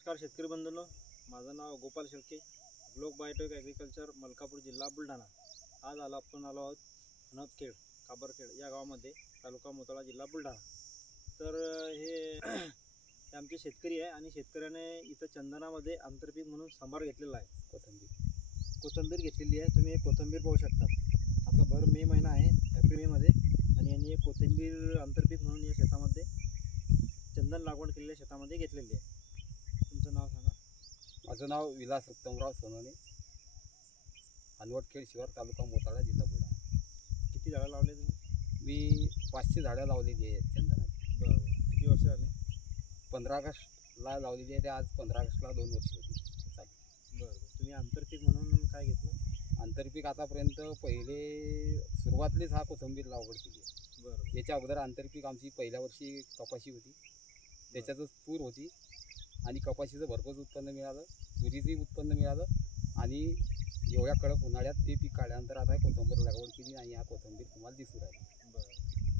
नमस्कार शेतकरी बंधूंनो, माझं नाव Gopal Shelke, Globe Biotech agriculture, Malkapur, जिल्हा बुलढाणा. आज आपण आलो आहोत नदखेड, काबरखेड या गावामध्ये, तालुका मोताळा, जिल्हा बुलढाणा. तर हे आमचे शेतकरी आहे आणि शेतकऱ्याने इथं चंदनामध्ये आंतरपीक म्हणून सांबार घेतलेला आहे. कोथिंबीर घेतलेली आहे. तुम्ही कोथिंबीर पाहू शकता. आता भर मे महिना आहे, एप्रिल मेमध्ये, आणि यांनी कोथिंबीर आंतरपीक म्हणून या शेतामध्ये चंदन लागवड केलेल्या शेतामध्ये घेतलेली आहे. तुमचं नाव सांगा. माझं नाव विलास उत्तमराव सोनवणे, हनवटखेड शिवार, तालुका मोताळा, जिल्हा बुलढाणा. किती झाडं लावले तुम्ही? मी 500 झाडं लावलेली आहे चंदनाची. बरं. किती वर्ष झाले? 15 ऑगस्टला लावलेली आहे. ते आज 15 ऑगस्टला 2 वर्ष होती चालू. बरं. तुम्ही आंतरपीक म्हणून काय घेतलं? आंतरपीक आतापर्यंत पहिले सुरुवातीलाच हा कोथिंबीर लागवड केली आहे. बरं. याच्या अगोदर आंतरपीक आमची पहिल्या वर्षी कपाशी होती, त्याच्यातच तूर होती आणि कपाशीचं भरपूर उत्पन्न मिळालं, तुरीचंही उत्पन्न मिळालं आणि एवढ्या कडक उन्हाळ्यात ते पीक काढल्यानंतर आता कोथिंबीर लागवड केली आणि हा कोथिंबीर तुम्हाला दिसून राहिली. बरं.